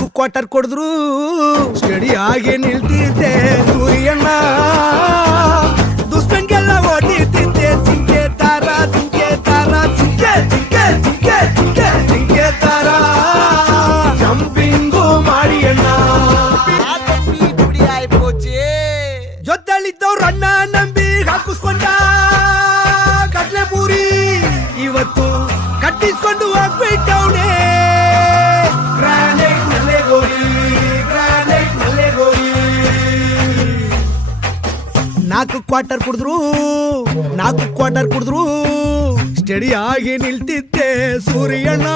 ನಾಲ್ಕು quarter ಕೊಡಿದ್ರು study ಆಗಿ ನಿಲ್ತಿದ್ದೆ ಸೂರ್ಯಣ್ಣ ದುಷ್ಟಂಗೆಲ್ಲ ಓಡಿತಿದ್ದೆ ಜಿಂಕೆ ತಾರ ಜಿಂಕೆ ತಾರ ಜಿಂಕೆ ಜಿಂಕೆ ಜಿಂಕೆ ಜಿಂಕೆ ಜಿಂಕೆ ತಾರ ಜಂಪಿಂಗು ಮಾಡಿ ಅಣ್ಣ ಜೊತೆಲಿದ್ದವ್ರು ಅಣ್ಣ ನಂಬಿ ಹಾಕಿಸ್ಕೊಂಡ ಕಡ್ಲೆ ಪೂರಿ ಇವತ್ತು ಕಟ್ಟಿಸ್ಕೊಂಡು ಹೋಗ್ಬಿಟ್ಟವನೇ ಗ್ರಾನೈಟ್ ನಲ್ಲೆ ಗೋರಿ ಗ್ರಾನೈಟ್ ನಲ್ಲೆ ಗೋರಿ ನಾಲ್ಕು ಕ್ವಾರ್ಟರ್ ಕುಡಿದ್ರು ಸ್ಟಡಿ ಆಗಿ ನಿಲ್ತಿದ್ದೆ ಸೂರ್ಯಣ್ಣ